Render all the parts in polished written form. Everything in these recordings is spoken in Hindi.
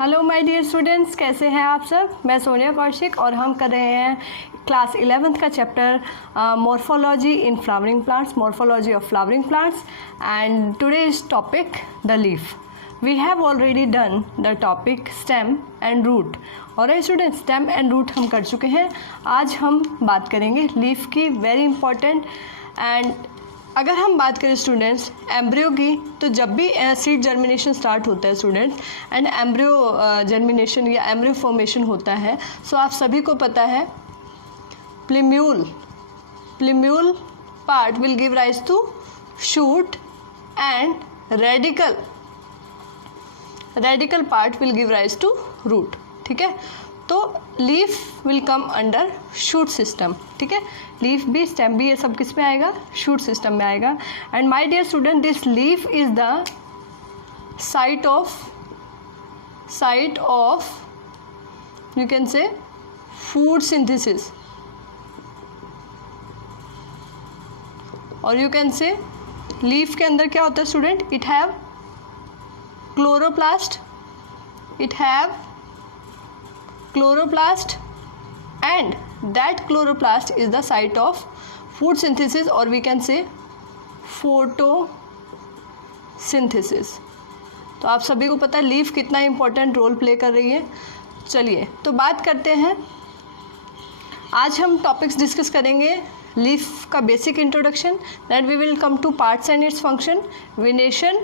हेलो माय डियर स्टूडेंट्स, कैसे हैं आप सब। मैं सोनिया कौशिक और हम कर रहे हैं क्लास 11th का chapter morphology in flowering plants, morphology of flowering plants and today is topic the leaf. We have already done the topic stem and root. और स्टूडेंट, स्टेम एंड रूट हम कर चुके हैं. आज हम बात करेंगे लीफ की, वेरी इंपॉर्टेंट. एंड अगर हम बात करें स्टूडेंट्स एम्ब्रियो की, तो जब भी सीड जर्मिनेशन स्टार्ट होता है स्टूडेंट्स एंड एम्ब्रियो जर्मिनेशन या एम्ब्रियो फॉर्मेशन होता है, सो आप सभी को पता है plumule part will give rise to shoot and radicle part will give rise to root. ठीक है, तो leaf will come under shoot system. ठीक है, लीफ भी स्टेम भी ये सब किस में आएगा, शूट सिस्टम में आएगा. And my dear student, this leaf is the site of you can say food synthesis, और यू कैन से लीफ के अंदर क्या होता है student, it have chloroplast and that chloroplast is the site of food synthesis, or we can say photosynthesis. तो आप सभी को पता है लीफ कितना इंपॉर्टेंट रोल प्ले कर रही है. चलिए तो बात करते हैं. आज हम टॉपिक्स डिस्कस करेंगे लीफ का basic introduction, that we will come to parts and its function, venation,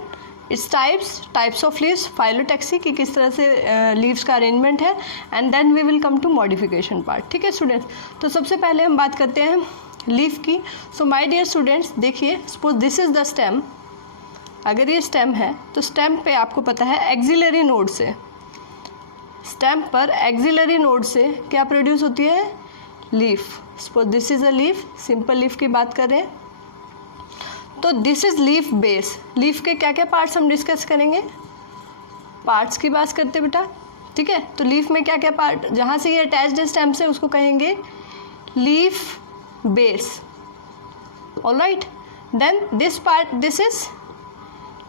its types of leaves, phyllotaxy कि किस तरह से लीव्स का अरेंजमेंट है, and then we will come to modification part. ठीक है स्टूडेंट्स, तो सबसे पहले हम बात करते हैं लीफ की. सो माय डियर स्टूडेंट्स, देखिए suppose this is the stem. अगर ये स्टेम है तो स्टेम पे आपको पता है एक्सिलरी नोड से, स्टेम पर एक्सिलरी नोड से क्या प्रोड्यूस होती है, leaf. Suppose this is a leaf, simple leaf की बात करें तो this is leaf base. Leaf के क्या क्या पार्ट्स हम डिस्कस करेंगे, पार्ट्स की बात करते बेटा. ठीक है, तो लीफ में क्या क्या पार्ट, जहाँ से ये अटैच्ड स्टेम से उसको कहेंगे leaf base. Alright, then this part, this is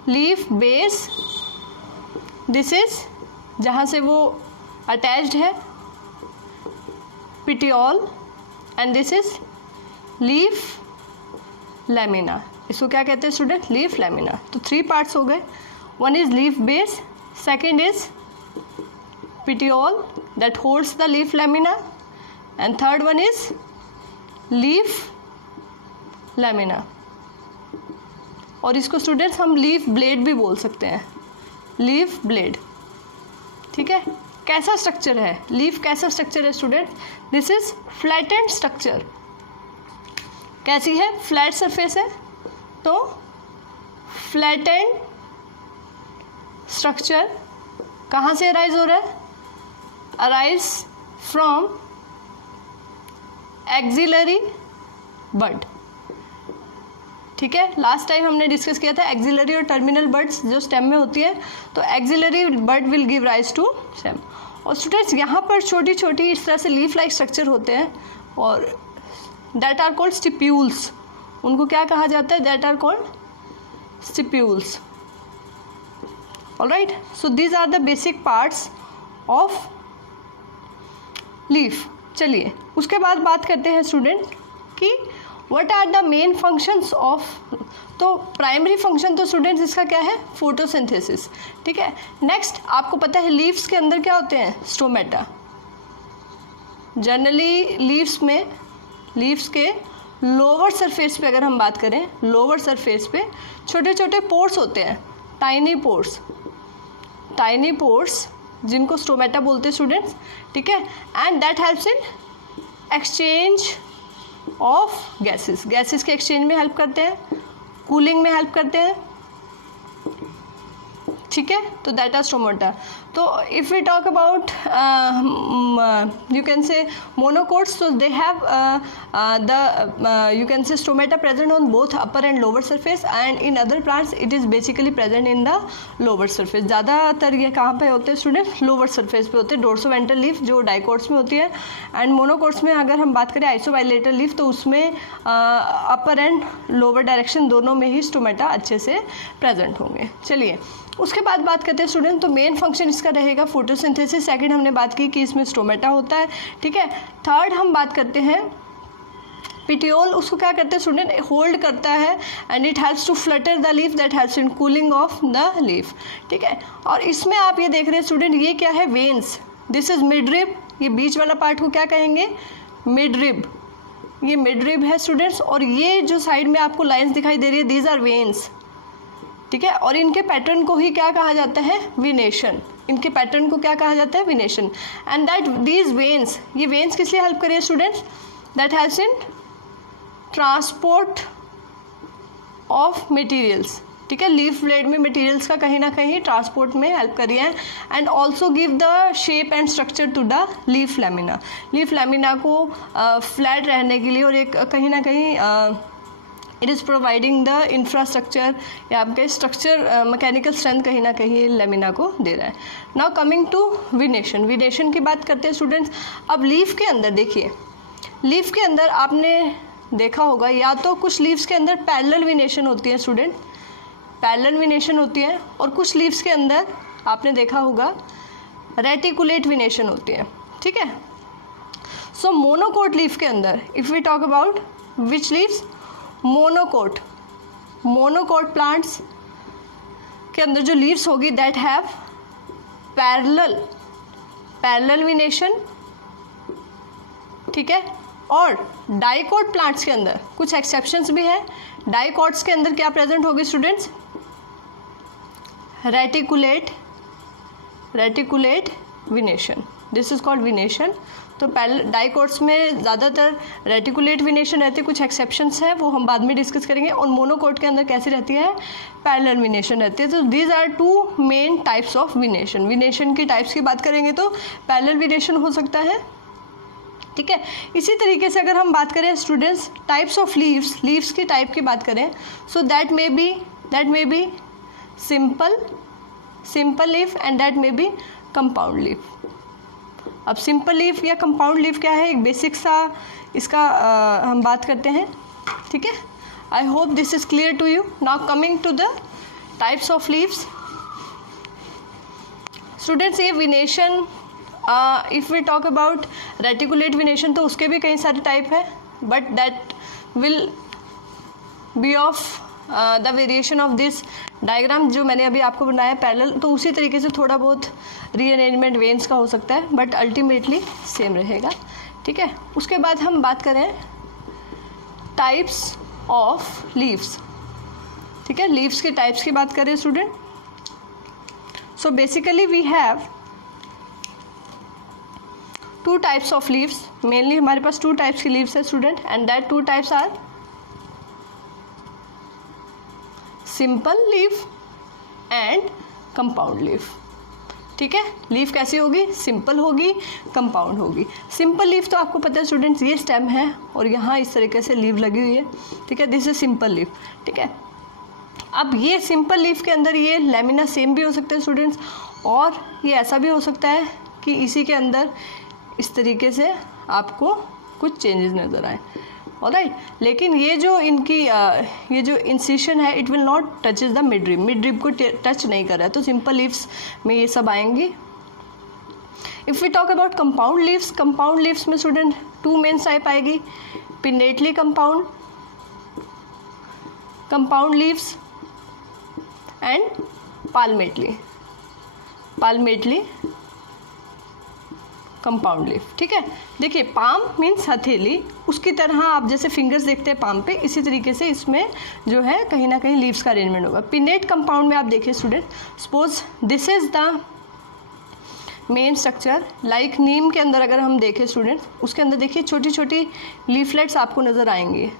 leaf base, this is जहाँ से वो अटैच्ड है petiole, and this is leaf lamina. इसको क्या कहते हैं स्टूडेंट, लीफ लैमिना. तो 3 पार्ट्स हो गए. One is leaf base, second is petiole that holds the leaf lamina, and third one is leaf lamina. और इसको स्टूडेंट्स हम लीफ ब्लेड भी बोल सकते हैं, लीफ ब्लेड. ठीक है, कैसा स्ट्रक्चर है लीफ, कैसा स्ट्रक्चर है student, this is flattened structure. कैसी है, फ्लैट सरफेस है, तो फ्लैटेंड स्ट्रक्चर कहाँ से अराइज हो रहा है, अराइज फ्रॉम एक्सिलरी बड. ठीक है, लास्ट टाइम हमने डिस्कस किया था एक्सिलरी और टर्मिनल बड्स जो स्टेम में होती है, तो axillary bud will give rise to stem. और स्टूडेंट्स यहाँ पर छोटी छोटी इस तरह से लीफ लाइक स्ट्रक्चर होते हैं, और दैट आर कॉल्ड स्टिप्यूल्स. उनको क्या कहा जाता है, that are called stipules. Alright, so these are the basic parts of leaf. चलिए उसके बाद बात करते हैं स्टूडेंट कि what are the main functions of. तो प्राइमरी फंक्शन तो स्टूडेंट्स इसका क्या है, फोटोसिंथेसिस. ठीक है, नेक्स्ट आपको पता है लीव्स के अंदर क्या होते हैं, स्टोमेटा. जनरली लीव्स के लोअर सरफेस पे अगर हम बात करें, लोअर सरफेस पे छोटे छोटे पोर्स होते हैं, टाइनी पोर्स जिनको स्टोमेटा बोलते हैं स्टूडेंट्स. ठीक है, and that helps in exchange of gases के एक्सचेंज में हेल्प करते हैं, कूलिंग में हेल्प करते हैं. ठीक है, तो दैट आर स्टोमेटा. तो if we talk about you can say monocots, तो they have the you can say stomata present on both upper and lower surface, and in other plants it is basically present in the lower surface. ज़्यादातर ये कहाँ पे होते हैं स्टूडेंट, लोअर सरफेस पे होते हैं. डोर्सोवेंट्रल लीफ जो डाइकोट्स में होती है, एंड मोनोकोट्स में अगर हम बात करें आइसोबाइलेटरल लीफ, तो उसमें अपर एंड लोअर डायरेक्शन दोनों में ही स्टोमेटा अच्छे से प्रेजेंट होंगे. चलिए उसके बाद बात करते हैं स्टूडेंट, तो मेन फंक्शन इसका रहेगा फोटोसिंथेसिस। सेकंड हमने बात की कि इसमें स्टोमेटा होता है, ठीक है। थर्ड हम बात करते हैं पिटियोल, उसको क्या करते हैं स्टूडेंट, होल्ड करता है and it helps to flutter the leaf, that helps in cooling off the leaf, ठीक है। और इसमें आप ये देख रहे हैं स्टूडेंट, ये क्या है, veins, this is mid rib, ये बीच वाला पार्ट को क्या कहेंगे, मिड रिब, ये मिड रिब है स्टूडेंट्स। और ये जो साइड में आपको लाइंस दिखाई दे रही है, दीज आर वेन्स, ठीक है। और इनके पैटर्न को ही क्या कहा जाता है, विनेशन, इनके पैटर्न को क्या कहा जाता है, विनेशन। एंड दैट दीज वेन्स, ये वेन्स किस लिए हेल्प करिए students, that helps in transport of materials, ठीक है। लीफ ब्लेड में मटेरियल्स का कहीं ना कहीं ट्रांसपोर्ट में हेल्प करी है। And also give the shape and structure to the leaf lamina, leaf lamina को फ्लैट रहने के लिए और एक कहीं ना कहीं it is providing the infrastructure या आपके स्ट्रक्चर, मैकेनिकल स्ट्रेंथ कहीं ना कहीं लेमिना को दे रहा है। Now coming to venation, venation की बात करते हैं स्टूडेंट्स। अब लीफ के अंदर देखिए, लीफ के अंदर आपने देखा होगा या तो कुछ लीव्स के अंदर पैरेलल विनेशन होती है स्टूडेंट, पैरेलल विनेशन होती है, और कुछ लीव्स के अंदर आपने देखा होगा रेटिकुलेट विनेशन होती है, ठीक है। सो मोनोकोट लीफ के अंदर if we talk about which leaves, monocot, monocot plants के अंदर जो लीव्स होगी दैट हैव पैरेलल विनेशन, ठीक है। और डाइकोट प्लांट्स के अंदर कुछ एक्सेप्शंस भी है, डाइकोट्स के अंदर क्या प्रेजेंट होगी students, reticulate विनेशन, this is called विनेशन। तो डाइकोट्स में ज़्यादातर रेटिकुलेट विनेशन रहती है, कुछ एक्सेप्शंस हैं वो हम बाद में डिस्कस करेंगे। और मोनोकोट के अंदर कैसी रहती है, पैरेलल विनेशन रहती है। तो these are two main types of venation. Venation की टाइप्स की बात करेंगे तो पैरेलल विनेशन हो सकता है, ठीक है। इसी तरीके से अगर हम बात करें students types of leaves, leaves की टाइप की बात करें, so that may be simple leaf and that may be compound leaf. अब सिंपल लीफ या कंपाउंड लीफ क्या है, एक बेसिक सा इसका हम बात करते हैं, ठीक है। I hope this is clear to you. Now coming to the types of leaves students, ये venation if we talk about reticulate venation तो उसके भी कई सारे टाइप है, but that will be of the variation of this diagram जो मैंने अभी आपको बनाया पैरेलल, तो उसी तरीके से थोड़ा बहुत रीअरेंजमेंट वेन्स का हो सकता है, बट अल्टीमेटली सेम रहेगा, ठीक है। उसके बाद हम बात करें टाइप्स ऑफ लीव्स, ठीक है। लीव्स के टाइप्स की बात करें student, so basically we have two types of leaves, mainly हमारे पास टू टाइप्स की लीव्स है student, and that two types are simple leaf and compound leaf, ठीक है। लीफ कैसी होगी, सिंपल होगी, कंपाउंड होगी। सिंपल लीफ तो आपको पता है स्टूडेंट्स, ये स्टेम है और यहाँ इस तरीके से लीफ लगी हुई है, ठीक है, दिस इज सिंपल लीफ, ठीक है। अब ये सिंपल लीफ के अंदर ये लेमिना सेम भी हो सकता है स्टूडेंट्स, और ये ऐसा भी हो सकता है कि इसी के अंदर इस तरीके से आपको कुछ चेंजेस नज़र आए, ऑलराइट। लेकिन ये जो इनकी ये जो इंसिशन है it will not touches the mid rib को टच नहीं कर रहा है, तो सिंपल लीव्स में ये सब आएंगी। If we talk about compound leaves में स्टूडेंट टू मेन टाइप आएगी, pinnately compound leaves and palmately compound leaf, ठीक है। देखिए पाम मीन्स हथेली, उसकी तरह आप जैसे फिंगर्स देखते हैं पाम पे, इसी तरीके से इसमें जो है कहीं ना कहीं लीव्स का अरेंजमेंट होगा। पिनेट कंपाउंड में आप देखिए student, suppose this is the main structure, like नीम के अंदर अगर हम देखें स्टूडेंट, उसके अंदर देखिए छोटी छोटी लीफलेट्स आपको नज़र आएंगी,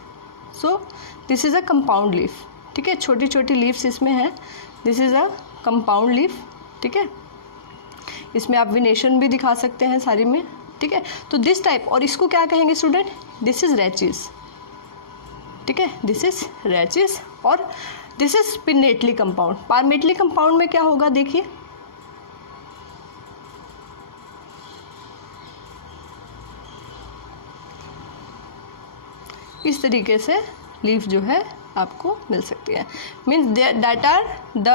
सो this is a compound leaf, ठीक है। छोटी छोटी लीव्स इसमें है, this is a compound leaf, ठीक है। इसमें आप विनेशन भी दिखा सकते हैं सारी में, ठीक है। तो दिस टाइप, और इसको क्या कहेंगे स्टूडेंट, दिस इज रैचिस, ठीक है, दिस इज रैचिस, और this is pinnately compound. Palmately compound में क्या होगा देखिए, इस तरीके से लीफ जो है आपको मिल सकती है। Means that are the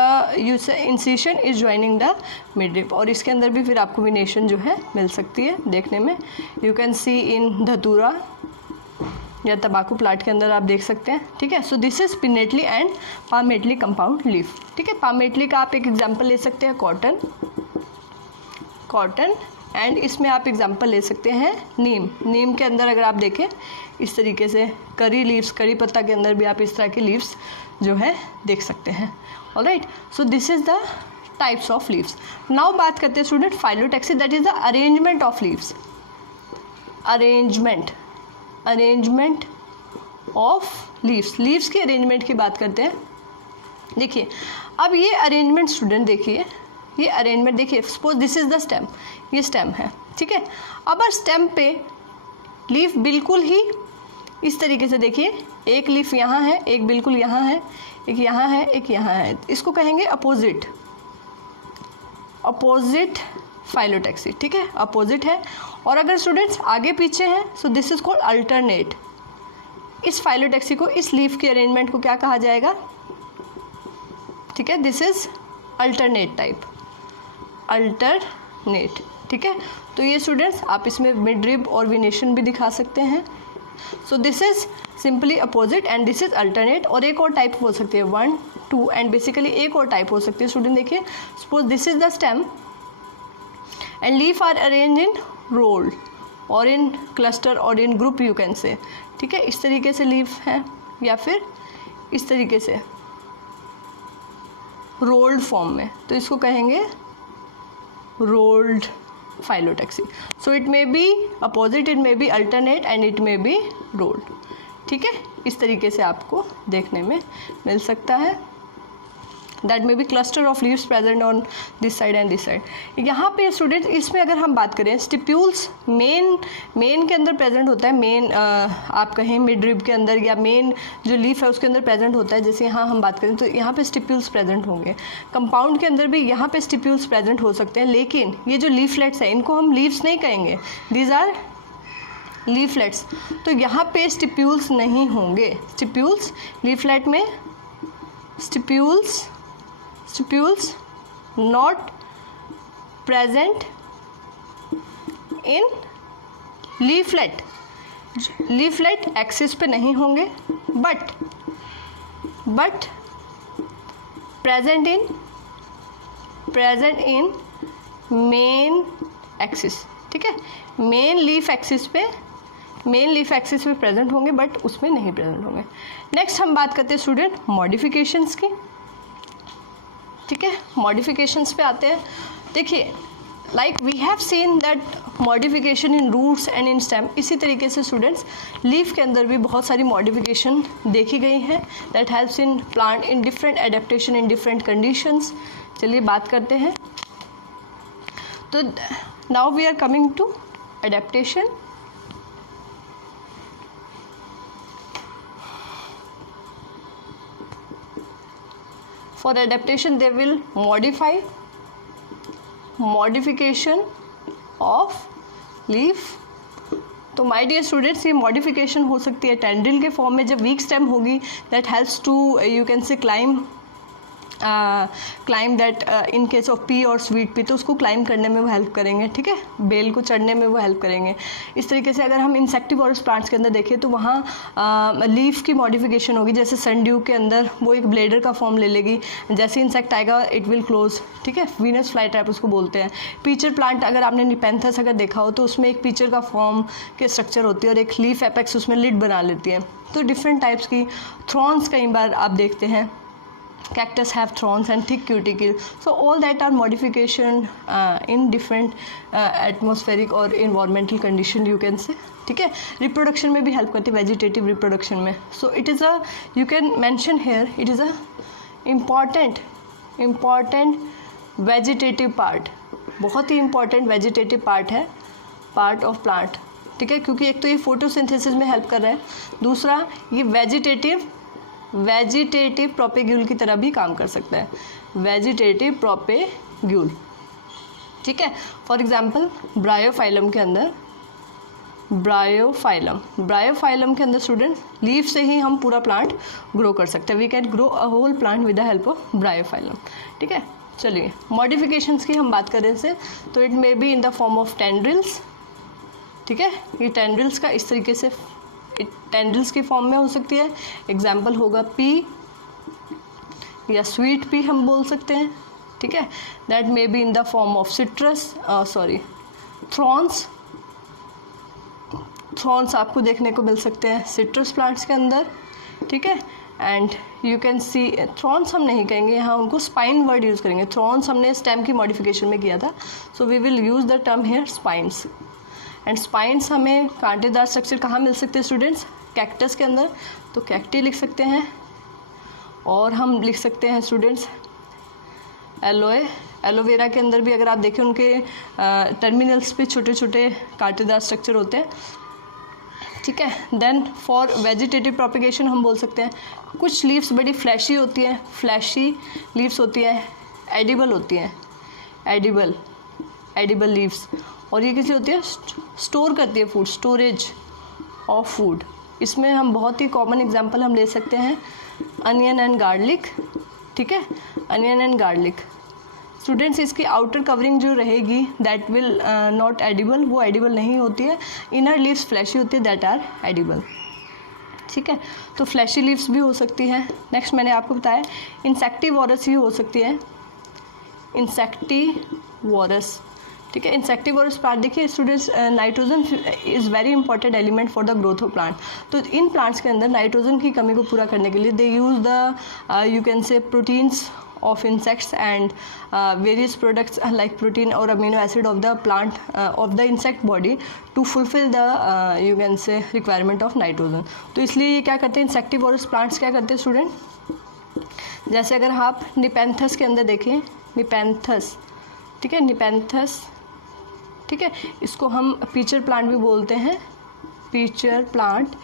incision is joining the midrib, और इसके अंदर भी फिर आपको वेनेशन जो है मिल सकती है देखने में। यू कैन सी इन धतूरा या तंबाकू प्लांट के अंदर आप देख सकते हैं, ठीक है। So this is pinnately and palmately compound leaf, ठीक है। पामेटली का आप एक एग्जांपल ले सकते हैं कॉटन, एंड इसमें आप एग्जांपल ले सकते हैं नीम के अंदर अगर आप देखें इस तरीके से करी लीव्स, करी पत्ता के अंदर भी आप इस तरह के लीव्स जो है देख सकते हैं। Alright, so this is the types of leaves. Now बात करते हैं student phyllotaxy, that is the arrangement of leaves. Arrangement of leaves की अरेंजमेंट की बात करते हैं। देखिए अब ये अरेंजमेंट स्टूडेंट देखिए, ये अरेंजमेंट देखिए, suppose this is the stem, ये स्टेम है, ठीक है। अब स्टेम पे लीफ बिल्कुल ही इस तरीके से देखिए, एक लीफ यहाँ है, एक बिल्कुल यहाँ है, एक यहाँ है, एक यहाँ है, इसको कहेंगे अपोजिट फाइलोटैक्सी, ठीक है, अपोजिट है। और अगर स्टूडेंट्स आगे पीछे हैं so this is called alternate. इस फाइलोटैक्सी को, इस लीफ की अरेंजमेंट को क्या कहा जाएगा, ठीक है, this is alternate type, alternate, ठीक है। तो ये स्टूडेंट्स आप इसमें मिडरिब और वेनेशन भी दिखा सकते हैं। So this is simply opposite and this is alternate. और एक और टाइप हो सकती है 1, 2 एंड बेसिकली एक और टाइप हो सकती है स्टूडेंट, देखिए suppose this is the stem and leaf are arrange in rolled और इन क्लस्टर और इन ग्रुप यू कैन से, ठीक है। इस तरीके से लीफ है या फिर इस तरीके से रोल्ड फॉर्म में, तो इसको कहेंगे rolled phyllotaxy. So it may be opposite, it may be alternate and it may be rolled, ठीक है। इस तरीके से आपको देखने में मिल सकता है। That may be cluster of leaves present on this side and this side. यहाँ पे स्टूडेंट इसमें अगर हम बात करें स्टिप्यूल्स मेन के अंदर प्रेजेंट होता है, मेन आप कहें मिडरिब के अंदर या मेन जो लीफ है उसके अंदर प्रेजेंट होता है। जैसे यहाँ हम बात करें तो यहाँ पे स्टिप्यूल्स प्रेजेंट होंगे, कंपाउंड के अंदर भी यहाँ पे स्टिप्यूल्स प्रेजेंट हो सकते हैं, लेकिन ये जो लीफलेट्स हैं इनको हम लीव्स नहीं कहेंगे, दीज आर लीफलेट्स। तो यहाँ पे स्टिप्यूल्स नहीं होंगे, स्टिप्यूल्स लीफलेट में stipules not present in leaflet axis पे नहीं होंगे, but present in main axis, ठीक है। मेन लीफ एक्सिस पे प्रेजेंट होंगे बट उसमें नहीं प्रेजेंट होंगे। नेक्स्ट हम बात करते हैं स्टूडेंट मॉडिफिकेशंस की, ठीक है। मॉडिफिकेशंस पे आते हैं। देखिए like we have seen that modification in roots and in stem, इसी तरीके से स्टूडेंट्स लीफ के अंदर भी बहुत सारी मॉडिफिकेशन देखी गई हैं that helps in plant in different adaptation in different conditions. चलिए बात करते हैं। तो now we are coming to adaptation. For adaptation they will modification of leaf। तो माय डियर स्टूडेंट्स ये मॉडिफिकेशन हो सकती है टेंड्रिल के फॉर्म में, जब वीक स्टेम होगी that helps to you can say climb that in case of pea और स्वीट पी, तो उसको क्लाइम करने में वो हेल्प करेंगे, ठीक है, बेल को चढ़ने में वो हेल्प करेंगे। इस तरीके से अगर हम इंसेक्टिवोरस प्लांट्स के अंदर देखें तो वहाँ लीफ की मॉडिफिकेशन होगी, जैसे सनड्यू के अंदर वो एक ब्लेडर का फॉर्म ले लेगी, जैसे इंसेक्ट आएगा इट विल क्लोज, ठीक है, वीनस फ्लाई ट्रैप उसको बोलते हैं। पीचर प्लांट अगर आपने निपेंथस अगर देखा हो तो उसमें एक पीचर का फॉर्म के स्ट्रक्चर होती है और एक लीफ एपेक्स उसमें लिड बना लेती है। तो डिफरेंट टाइप्स की थ्रॉन्स कई बार आप देखते हैं, cactus have thorns and thick cuticle, so all that are modification in different atmospheric or environmental condition you can say, ठीक है। रिप्रोडक्शन में भी हेल्प करती है, वेजिटेटिव रिप्रोडक्शन में। So it is a you can mention here it is a important vegetative part, बहुत ही इम्पॉर्टेंट वेजिटेटिव पार्ट है, पार्ट ऑफ प्लांट, ठीक है, क्योंकि एक तो ये फोटोसिंथेसिस में हेल्प कर रहा है, दूसरा ये वेजिटेटिव प्रोपेग्यूल की तरह भी काम कर सकता है, वेजिटेटिव प्रोपेग्यूल, ठीक है। फॉर एग्जांपल ब्रायोफाइलम के अंदर ब्रायोफाइलम। ब्रायोफाइलम के अंदर स्टूडेंट लीफ से ही हम पूरा प्लांट ग्रो कर सकते हैं। We can grow a whole plant with the help of bryophyllum. ठीक है, चलिए मॉडिफिकेशंस की हम बात करें इससे, तो it may be in the form of tendrils. ठीक है, ये टेंड्रिल्स का इस तरीके से टेंड्रिल्स की फॉर्म में हो सकती है। एग्जाम्पल होगा पी या स्वीट पी हम बोल सकते हैं। ठीक है, that may be in the form of citrus Thrones. Thrones आपको देखने को मिल सकते हैं सिट्रस प्लांट्स के अंदर। ठीक है, and you can see thorns हम नहीं कहेंगे, यहाँ उनको स्पाइन वर्ड यूज़ करेंगे। थ्रॉन्स हमने स्टेम की मॉडिफिकेशन में किया था, so we will use the term here spines. And spines हमें कांटेदार स्ट्रक्चर कहाँ मिल सकते हैं स्टूडेंट्स? कैक्टस के अंदर, तो कैक्टी लिख सकते हैं। और हम लिख सकते हैं स्टूडेंट्स एलोए। एलोवेरा के अंदर भी अगर आप देखें उनके टर्मिनल्स पे छोटे छोटे कांटेदार स्ट्रक्चर होते हैं। ठीक है, देन फॉर वेजिटेटिव प्रोपिगेशन हम बोल सकते हैं कुछ लीव्स बड़ी फ्लैशी होती हैं, फ्लैशी लीव्स होती हैं, एडिबल होती हैं, एडिबल लीव्स। और ये कैसी होती है? स्टोर करती है फूड, स्टोरेज ऑफ फूड। इसमें हम बहुत ही कॉमन एग्जांपल हम ले सकते हैं अनियन एंड गार्लिक। ठीक है, अनियन एंड गार्लिक स्टूडेंट्स, इसकी आउटर कवरिंग जो रहेगी दैट विल नॉट एडिबल, वो एडिबल नहीं होती है। इनर लीव्स फ्लैशी होती है, दैट आर एडिबल। ठीक है, तो फ्लैशी लीव्स भी हो सकती हैं। नेक्स्ट मैंने आपको बताया इंसेक्टिवोरस ही हो सकती है, इंसेक्टिवोरस। ठीक है, इंसेक्टिवोरस प्लांट देखिए students, nitrogen is very important element for the growth of plant. तो इन प्लांट्स के अंदर नाइट्रोजन की कमी को पूरा करने के लिए they use the you can say proteins of insects and various products like protein or amino acid of the plant of the insect body to fulfill the you can say requirement of nitrogen। तो इसलिए ये क्या करते हैं insectivorous plants क्या करते हैं स्टूडेंट? जैसे अगर आप निपेंथस के अंदर देखें, निपेंथस, ठीक है, निपेंथस, ठीक है, इसको हम पीचर प्लांट भी बोलते हैं, पीचर प्लांट।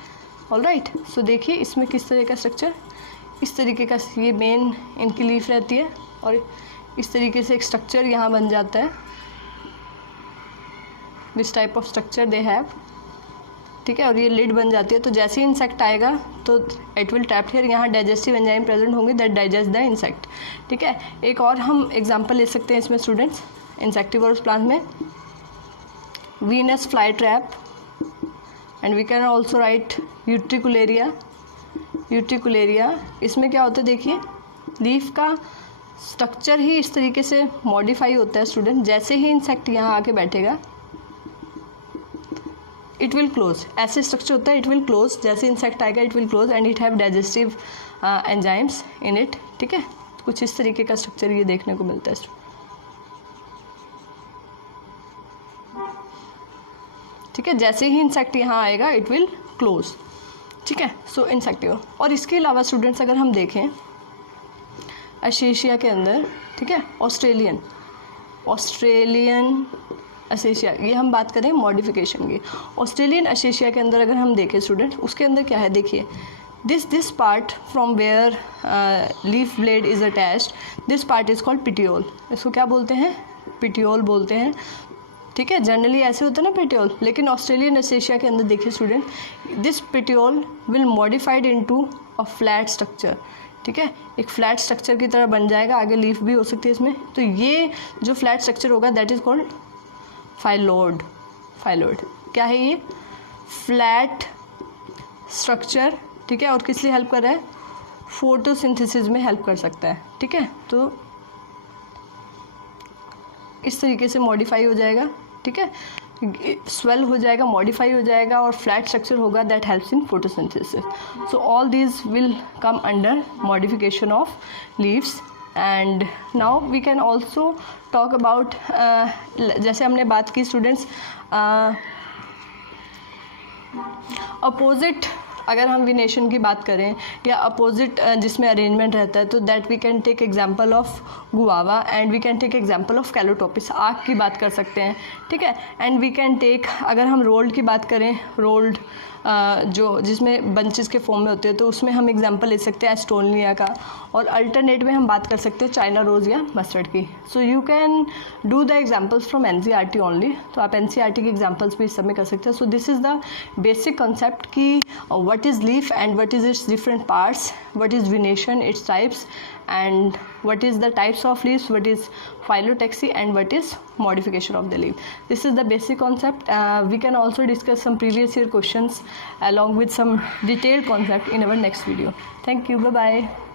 ऑलराइट, सो देखिए इसमें किस तरह का स्ट्रक्चर, इस तरीके का ये मेन इनकी लीफ रहती है और इस तरीके से एक स्ट्रक्चर यहाँ बन जाता है। This type of structure they have. ठीक है, और ये लिड बन जाती है। तो जैसे ही इंसेक्ट आएगा तो इट विल ट्रैप हियर, यहाँ डाइजेस्टिव एंजाइम प्रेजेंट होंगे दैट डाइजेस्ट द इंसेक्ट। ठीक है, एक और हम एग्जांपल ले सकते हैं इसमें स्टूडेंट्स इंसेक्टिवोरस प्लांट में, Venus fly trap, and we can also write utricularia. Utricularia, इसमें क्या होता है देखिए, लीफ का स्ट्रक्चर ही इस तरीके से मॉडिफाई होता है स्टूडेंट। जैसे ही इंसेक्ट यहाँ आके बैठेगा इट विल क्लोज, ऐसे स्ट्रक्चर होता है, इट विल क्लोज। जैसे इंसेक्ट आएगा it will close and it have digestive enzymes in it. ठीक है, कुछ इस तरीके का स्ट्रक्चर ये देखने को मिलता है। ठीक है, जैसे ही इंसेक्ट यहाँ आएगा इट विल क्लोज। ठीक है, सो इंसेक्टिव। और इसके अलावा स्टूडेंट्स अगर हम देखें एशेशिया के अंदर, ठीक है, ऑस्ट्रेलियन एशेशिया, ये हम बात करें मॉडिफिकेशन की। ऑस्ट्रेलियन एशेशिया के अंदर अगर हम देखें स्टूडेंट, उसके अंदर क्या है देखिए, this part from where leaf blade is attached, this part is called petiole. इसको क्या बोलते हैं? पिटियोल बोलते हैं। ठीक है, जनरली ऐसे होता है ना पिटियोल, लेकिन ऑस्ट्रेलियन एशेशिया के अंदर देखिए student, this petiole will modified into a flat structure. ठीक है, एक फ्लैट स्ट्रक्चर की तरह बन जाएगा, आगे लीफ भी हो सकती है इसमें। तो ये जो फ्लैट स्ट्रक्चर होगा that is called phyllode. Phyllode क्या है? ये फ्लैट स्ट्रक्चर। ठीक है, और किस लिए हेल्प कर रहा है? फोटोसिंथेसिस में हेल्प कर सकता है। ठीक है, तो इस तरीके से मॉडिफाई हो जाएगा। ठीक है, स्वेल हो जाएगा, मॉडिफाई हो जाएगा और फ्लैट स्ट्रक्चर होगा that helps in photosynthesis. So all these will come under modification of leaves. And now we can also talk about, जैसे हमने बात की स्टूडेंट्स अपोजिट, अगर हम विनेशन की बात करें या अपोजिट जिसमें अरेंजमेंट रहता है, तो that we can take example of guava and we can take example of calotropis. आक की बात कर सकते हैं। ठीक है, एंड वी कैन टेक, अगर हम रोल्ड की बात करें, रोल्ड जो जिसमें बंचेस के फॉर्म में होते हैं, तो उसमें हम एग्जांपल ले सकते हैं एस्टोनिया का, और अल्टरनेट में हम बात कर सकते हैं चाइना रोज़ या मस्टर्ड की. So you can do the examples from NCERT only. तो आप एनसीईआरटी के एग्जांपल्स भी इस सब में कर सकते हैं. So this is the basic concept कि what is leaf and what is its different parts, what is venation, its types, and what is the types of leaves, what is phyllotaxy, and what is modification of the leaf. This is the basic concept. We can also discuss some previous year questions along with some detailed concept in our next video. Thank you. Bye bye.